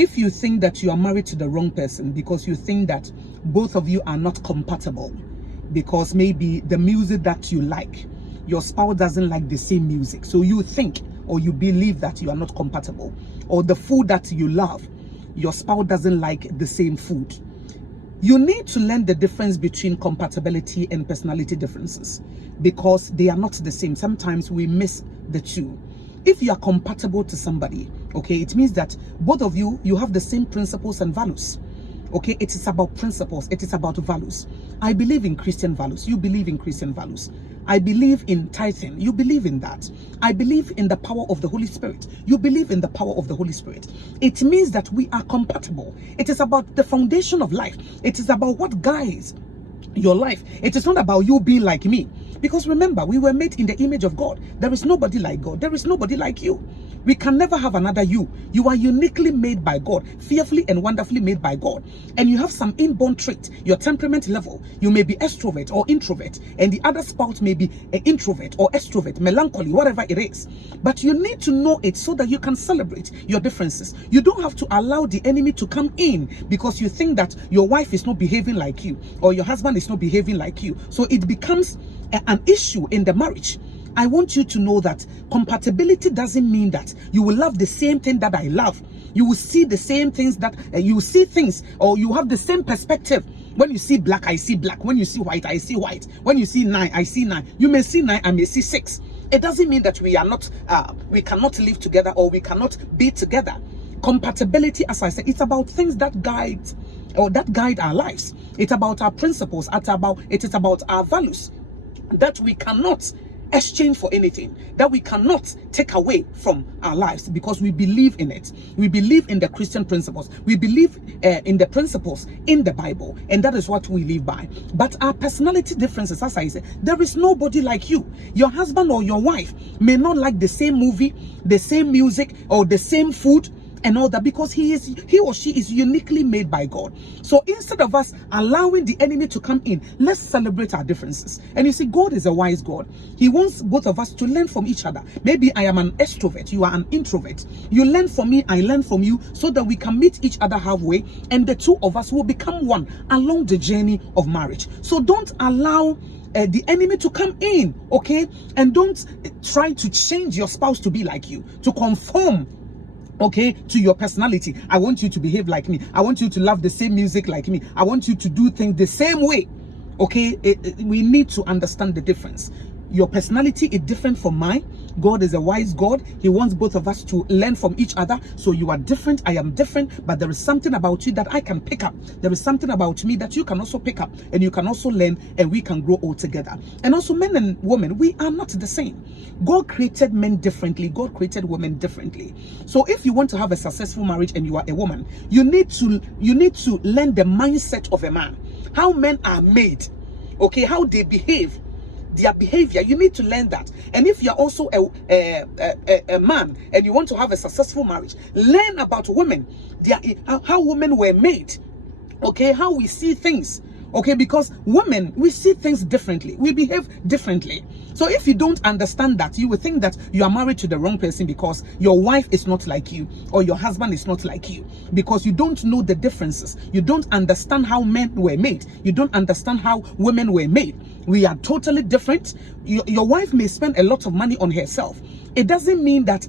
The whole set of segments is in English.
if you think that you are married to the wrong person because you think that both of you are not compatible, because maybe the music that you like, your spouse doesn't like the same music, so you think or you believe that you are not compatible, or the food that you love, your spouse doesn't like the same food, you need to learn the difference between compatibility and personality differences, because they are not the same. Sometimes we miss the two. If you are compatible to somebody, okay, it means that both of you have the same principles and values. Okay, it is about principles, it is about values. I believe in Christian values, you believe in Christian values. I believe in tithing, you believe in that. I believe in the power of the Holy Spirit, you believe in the power of the Holy Spirit. It means that we are compatible. It is about the foundation of life. It is about what guides your life. It is not about you being like me. Because remember, we were made in the image of God. There is nobody like God. There is nobody like you. We can never have another you. You are uniquely made by God, fearfully and wonderfully made by God. And you have some inborn trait, your temperament level. You may be extrovert or introvert, and the other spouse may be an introvert or extrovert, melancholy, whatever it is. But you need to know it so that you can celebrate your differences. You don't have to allow the enemy to come in because you think that your wife is not behaving like you or your husband is not behaving like you. So it becomes an issue in the marriage. I want you to know that compatibility doesn't mean that you will love the same thing that I love. You will see the same things that you see things, or you have the same perspective. When you see black, I see black. When you see white, I see white. When you see 9, I see 9. You may see 9, I may see 6. It doesn't mean that we are not, we cannot live together or we cannot be together. Compatibility, as I said, it's about things that guide our lives. It's about our principles. It is about our values that we cannot exchange for anything, that we cannot take away from our lives, because we believe in it. We believe in the Christian principles. We believe in the principles in the Bible, and that is what we live by. But our personality differences, as I said, there is nobody like you. Your husband or your wife may not like the same movie, the same music, or the same food and all that, because he or she is uniquely made by God. So instead of us allowing the enemy to come in, let's celebrate our differences. And you see, God is a wise God. He wants both of us to learn from each other. Maybe I am an extrovert, you are an introvert. You learn from me, I learn from you, so that we can meet each other halfway, and the two of us will become one along the journey of marriage. So don't allow the enemy to come in, okay? And don't try to change your spouse to be like you, to conform, okay, to your personality. I want you to behave like me. I want you to love the same music like me. I want you to do things the same way. Okay, we need to understand the difference. Your personality is different from mine. God is a wise God. He wants both of us to learn from each other. So you are different, I am different, but there is something about you that I can pick up. There is something about me that you can also pick up, and you can also learn, and we can grow all together. And also, men and women, we are not the same. God created men differently. God created women differently. So if you want to have a successful marriage and you are a woman, you need to learn the mindset of a man, how men are made, okay, how they behave, their behavior. You need to learn that. And if you're also a man and you want to have a successful marriage, learn about women, how women were made, okay, how we see things, okay, because women, we see things differently, we behave differently. So if you don't understand that, you will think that you are married to the wrong person because your wife is not like you, or your husband is not like you, because you don't know the differences. You don't understand how men were made. You don't understand how women were made. We are totally different. Your wife may spend a lot of money on herself. It doesn't mean that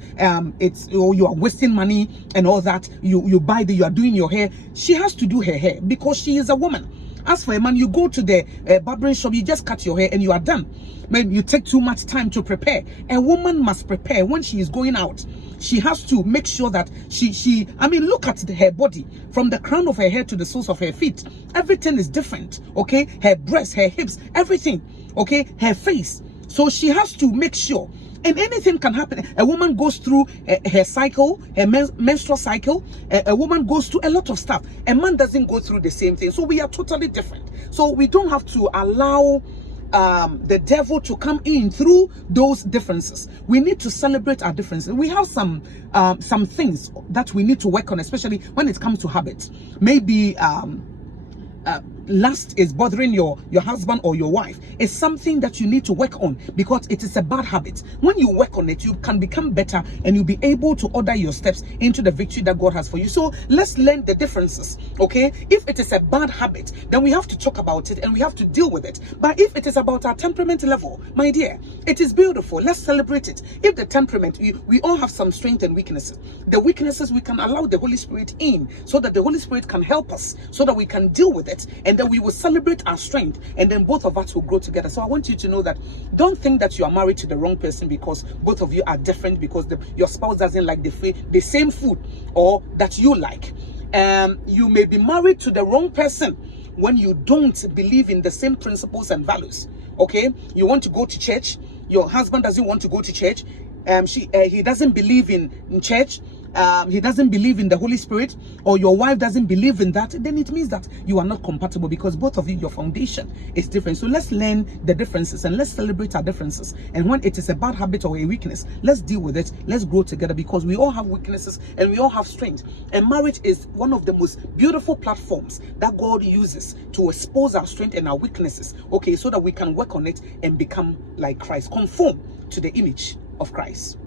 you are wasting money and all that. You are doing your hair. She has to do her hair because she is a woman. As for a man, you go to the barbering shop, you just cut your hair and you are done. Maybe you take too much time to prepare. A woman must prepare when she is going out. She has to make sure that look at her body, from the crown of her head to the soles of her feet. Everything is different, okay? Her breasts, her hips, everything, okay? Her face. So she has to make sure. And anything can happen. A woman goes through her cycle, her menstrual cycle. A woman goes through a lot of stuff. A man doesn't go through the same thing. So we are totally different. So we don't have to allow the devil to come in through those differences. We need to celebrate our differences. We have some things that we need to work on, especially when it comes to habits. Maybe lust is bothering your husband or your wife, is something that you need to work on, because it is a bad habit. When you work on it, you can become better and you'll be able to order your steps into the victory that God has for you. So let's learn the differences, okay? If it is a bad habit, then we have to talk about it and we have to deal with it. But if it is about our temperament level, my dear, it is beautiful. Let's celebrate it. If the temperament, we all have some strengths and weaknesses. The weaknesses, we can allow the Holy Spirit in, so that the Holy Spirit can help us, so that we can deal with it, and then we will celebrate our strength, and then both of us will grow together. So I want you to know that don't think that you are married to the wrong person because both of you are different, because your spouse doesn't like the same food or that you like. You may be married to the wrong person when you don't believe in the same principles and values. Okay, you want to go to church, your husband doesn't want to go to church, he doesn't believe in church, he doesn't believe in the Holy Spirit, or your wife doesn't believe in that, then it means that you are not compatible, because both of you, your foundation is different. So let's learn the differences and let's celebrate our differences. And when it is a bad habit or a weakness, let's deal with it. Let's grow together, because we all have weaknesses and we all have strength. And marriage is one of the most beautiful platforms that God uses to expose our strength and our weaknesses, okay, so that we can work on it and become like Christ, conform to the image of Christ.